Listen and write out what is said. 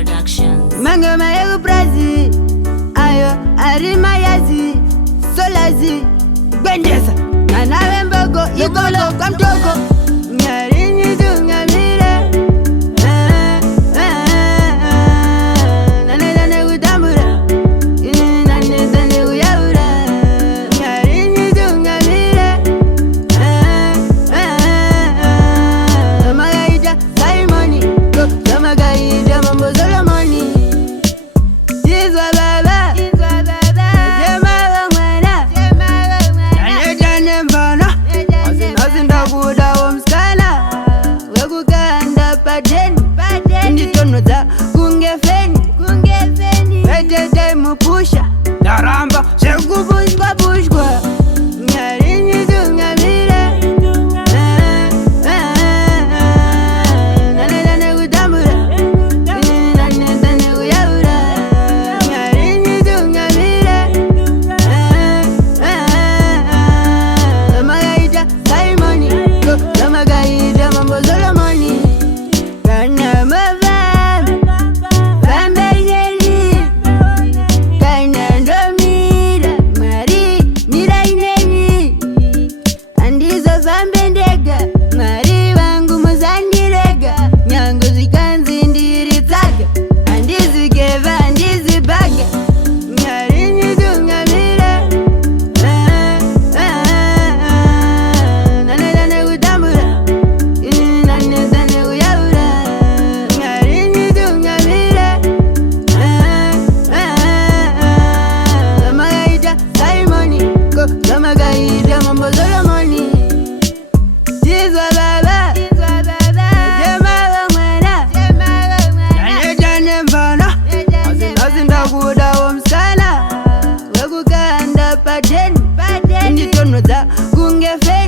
Productions. Manga maegu prazi, ayo arima yazi, solazi, bendeza. Nanawe mbogo, yikolo kwa mtoko, nyarini tungamire. Nane nane utambura, nane nane uyaura, nyarini tungamire. Samagaita Simoni, samagaita mambo Solomoni. Jizwa baba, jema mwana, jane mbana, azinda kuda wamskana, wekukanda pateni, nditono za kungefeni, wetete mupusha, daramba, shekubushwa bushwa, nyarini tungamire. Nane nane utambura, nane nane uyaura, nyarini tungamire. Samagaita Simoni, samagaita mambo Solomoni. Kana mavambe, vambe yeli, kana ndomira, mira ineni. Andizo vambe ndega, mari wangu muzandirega, nyango zikanzi ndiritsaga, andizigeva andizibaga, nyarini tungamire. Nane nane utambura, nane nane uyaura, nyarini tungamire. Samagaita Simoni, samagaita mambo Solomoni. Jizwa baba, jema mwana, jane mbana, azinda kuda wamskana, wekukanda pateni, nditono za kungefeni.